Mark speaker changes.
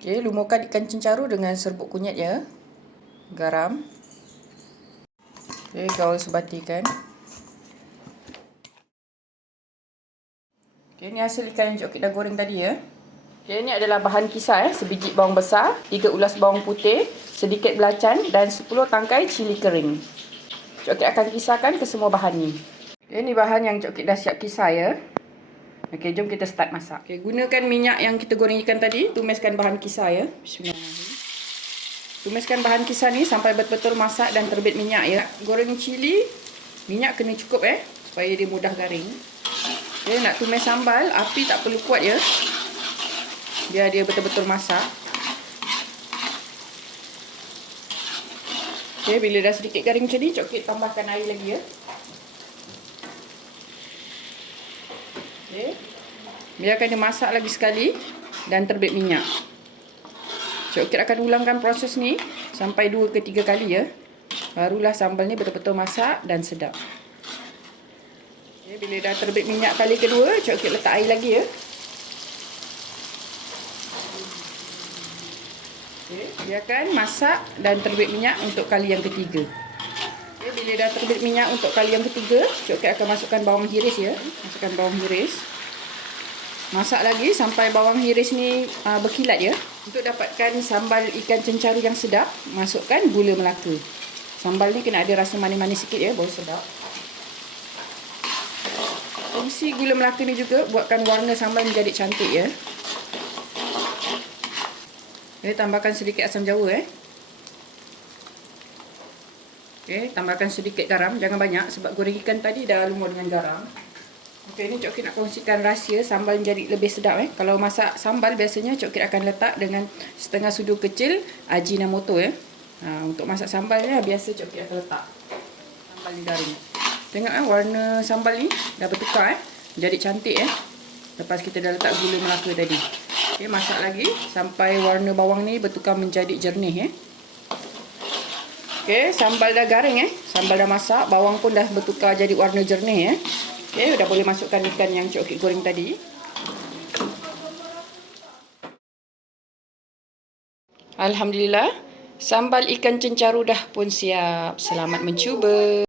Speaker 1: Okey, lumurkan ikan cencaru dengan serbuk kunyit ya. Garam. Okey, gaul sebatikan. Okey, ni hasil ikan yang Okey dah goreng tadi ya. Okey, ni adalah bahan kisar ya. Sebiji bawang besar, 3 ulas bawang putih, sedikit belacan dan 10 tangkai cili kering. Okey akan kisarkan ke semua bahan ni. Okey, ni bahan yang Okey dah siap kisar ya. Okey, jom kita start masak. Okey, gunakan minyak yang kita goreng ikan tadi. Tumiskan bahan kisar ya. Bismillahirrahmanirrahim. Tumiskan bahan kisar ni sampai betul-betul masak dan terbit minyak ya. Goreng cili, minyak kena cukup eh. Supaya dia mudah garing. Okey, nak tumis sambal, api tak perlu kuat ya. Biar dia betul-betul masak. Okey, bila dah sedikit garing macam ni, cokit tambahkan air lagi ya. Okay. Biarkan dia masak lagi sekali dan terbit minyak. Cik Okit akan ulangkan proses ni sampai 2 ke 3 kali ya. Barulah sambal ni betul-betul masak dan sedap. Okay, bila dah terbit minyak kali kedua, Cik Okit letak air lagi ya. Okay, biarkan masak dan terbit minyak untuk kali yang ketiga. Okay, bila dah terbit minyak untuk kali yang ketiga, Cik Okey akan masukkan bawang hiris ya. Masukkan bawang hiris. Masak lagi sampai bawang hiris ni uh, berkilat ya. Untuk dapatkan sambal ikan cencaru yang sedap, masukkan gula melaka. Sambal ni kena ada rasa manis-manis sikit ya, bau sedap. Fungsi gula melaka ni juga buatkan warna sambal menjadi cantik ya. Okay, tambahkan sedikit asam jawa eh. Okey, tambahkan sedikit garam, jangan banyak sebab goreng ikan tadi dah lumur dengan garam. Okey, ini Cok Kit nak kongsikan rahsia sambal jadi lebih sedap eh. Kalau masak sambal biasanya Cok Kit akan letak dengan setengah sudu kecil ajinomoto ya. Ha, untuk masak sambal ni biasa Cok Kit akan letak sambal ni garing. Tengok eh warna sambal ni dah bertukar eh. Jadi cantik eh. Lepas kita dah letak gula melaka tadi. Okey, masak lagi sampai warna bawang ni bertukar menjadi jernih eh. Okey, sambal dah garing eh. Sambal dah masak, bawang pun dah bertukar jadi warna jernih eh. Okey, dah boleh masukkan ikan yang Cik Okey goreng tadi. Alhamdulillah, sambal ikan cencaru dah pun siap. Selamat mencuba.